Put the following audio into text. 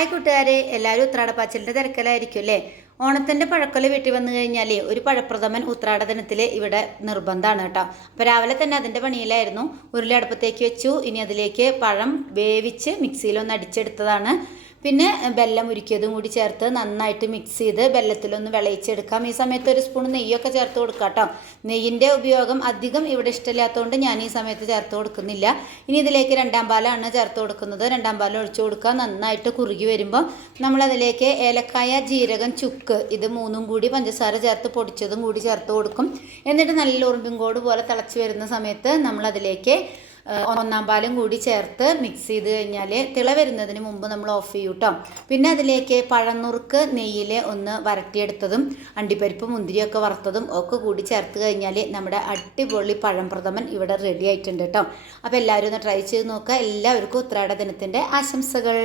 Hi കൂട്ടുകാരെ, എല്ലാവരും ഉത്രാടപ്പാച്ചിലിൻ്റെ തിരക്കലായിരിക്കും അല്ലേ? ഓണത്തിൻ്റെ പഴക്കൊല വീട്ടിൽ വന്നു കഴിഞ്ഞാൽ ഒരു പഴപ്രഥമൻ ഉത്രാട ദിനത്തിൽ ഇവിടെ നിർബന്ധമാണ് കേട്ടോ. അപ്പോൾ രാവിലെ തന്നെ അതിൻ്റെ പണിയിലായിരുന്നു. ഉരുളി അടുപ്പത്തേക്ക് വെച്ചു. ഇനി അതിലേക്ക് പഴം വേവിച്ച് മിക്സിയിലൊന്ന് അടിച്ചെടുത്തതാണ്. പിന്നെ വെല്ലം ഉരുക്കിയതും കൂടി ചേർത്ത് നന്നായിട്ട് മിക്സ് ചെയ്ത് വെല്ലത്തിലൊന്ന് വിളയിച്ചെടുക്കാം. ഈ സമയത്ത് ഒരു സ്പൂൺ നെയ്യൊക്കെ ചേർത്ത് കൊടുക്കാം കേട്ടോ. നെയ്യിൻ്റെ ഉപയോഗം അധികം ഇവിടെ ഇഷ്ടമില്ലാത്തതുകൊണ്ട് ഞാൻ ഈ സമയത്ത് ചേർത്ത് കൊടുക്കുന്നില്ല. ഇനി ഇതിലേക്ക് രണ്ടാം പാലാണ് ചേർത്ത് കൊടുക്കുന്നത്. രണ്ടാം പാൽ ഒഴിച്ചു കൊടുക്കുക. നന്നായിട്ട് കുറുകി വരുമ്പോൾ നമ്മളതിലേക്ക് ഏലക്കായ, ജീരകം, ചുക്ക് ഇത് മൂന്നും കൂടി പഞ്ചസാര ചേർത്ത് പൊടിച്ചതും കൂടി ചേർത്ത് കൊടുക്കും. എന്നിട്ട് നല്ല ഉറുമ്പിൻകോട് പോലെ തിളച്ച് വരുന്ന സമയത്ത് നമ്മളതിലേക്ക് ഒന്നാം പാലും കൂടി ചേർത്ത് മിക്സ് ചെയ്ത് കഴിഞ്ഞാൽ തിള വരുന്നതിന് മുമ്പ് നമ്മൾ ഓഫ് ചെയ്യും കേട്ടോ. പിന്നെ അതിലേക്ക് പഴനുറുക്ക് നെയ്യിൽ ഒന്ന് വരട്ടിയെടുത്തതും അണ്ടിപ്പരിപ്പ് മുന്തിരിയൊക്കെ വറുത്തതും ഒക്കെ കൂടി ചേർത്ത് കഴിഞ്ഞാൽ നമ്മുടെ അടിപൊളി പഴം പ്രഥമൻ ഇവിടെ റെഡി ആയിട്ടുണ്ട് കേട്ടോ. അപ്പോൾ എല്ലാവരും ഒന്ന് ട്രൈ ചെയ്ത് നോക്കുക. എല്ലാവർക്കും ഉത്രാട ദിനത്തിൻ്റെ ആശംസകൾ.